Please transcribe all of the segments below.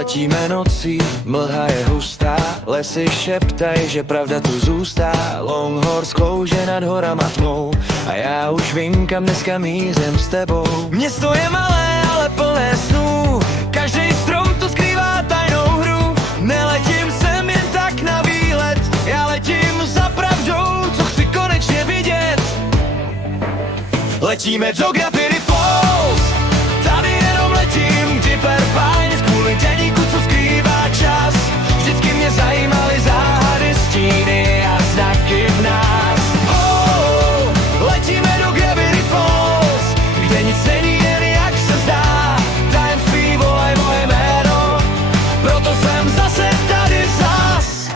Letíme nocí, mlha je hustá, lesy šeptaj, že pravda tu zůstá. Longhorse klouže nad horama tmou a já už vím, kam dneska mířím s tebou. Město je malé, ale plné snů, každý strom tu skrývá tajnou hru. Neletím sem jen tak na výlet, já letím za pravdou, co chci konečně vidět. Letíme do Gravity Falls, tady jenom letím, Dipper Pines, kvůli deníku, co skrývá čas. Vždycky mě zajímaly záhady, stíny a znaky v nás. Letíme do Gravity Falls, kde nic není jen jak se zdá. Tajemství volej moje jméno, proto jsem zase tady zas.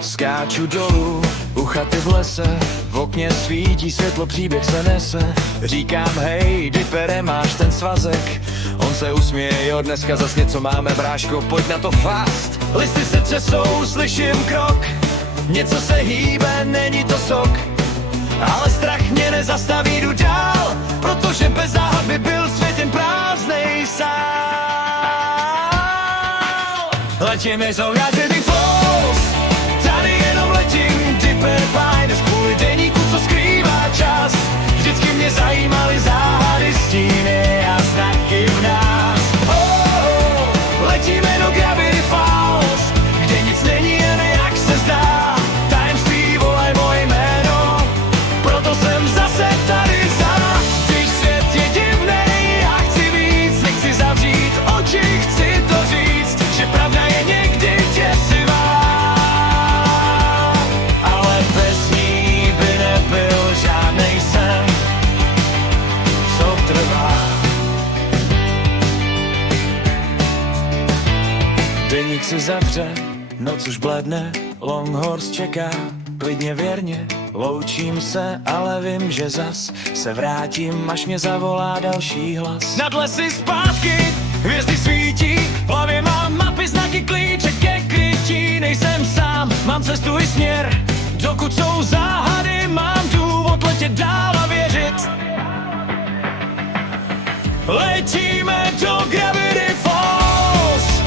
Skáču dolů, u chaty v lese, v okně svítí světlo, příběh se nese. Říkám hej, Dippere, máš ten svazek? On se usměje, jo, dneska zas něco máme, bráško, pojď na to fast. Listy se třesou, slyším krok, něco se hýbe, není to sok. Ale strach mě nezastaví, jdu dál, protože bez záhad by byl svět jen prázdnej sál. Letíme do Gravity Falls, tady jenom letím, Dipper Pines, kvůli deníku, co skrývá čas. Vždycky mě zajímaly záhady, stíny a znaky v nás. Letíme do Gravity Falls, kde nic není jen jak se zdá. Tajemství volej moje jméno, proto jsem zase tady zas. Když svět je divnej, já chci víc, nechci zavřít oči, chci to říct, že pravda je někdy děsivá. Deník si zavře, noc už bledne, Longhorse čeká, klidně věrně. Loučím se, ale vím, že zas se vrátím, až mě zavolá další hlas. Nad lesy zpátky, hvězdy svítí, v hlavě mám mapy, znaky, klíče ke krytí. Nejsem sám, mám cestu i směr, dokud jsou záhady, mám důvod letět dál a věřit. Letíme do Gravity Falls,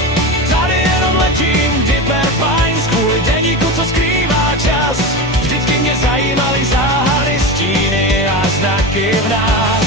tady jenom letím, Dipper Pines, kvůli deníku, co skrývá čas. Vždycky mě zajímaly záhady, stíny a znaky v nás.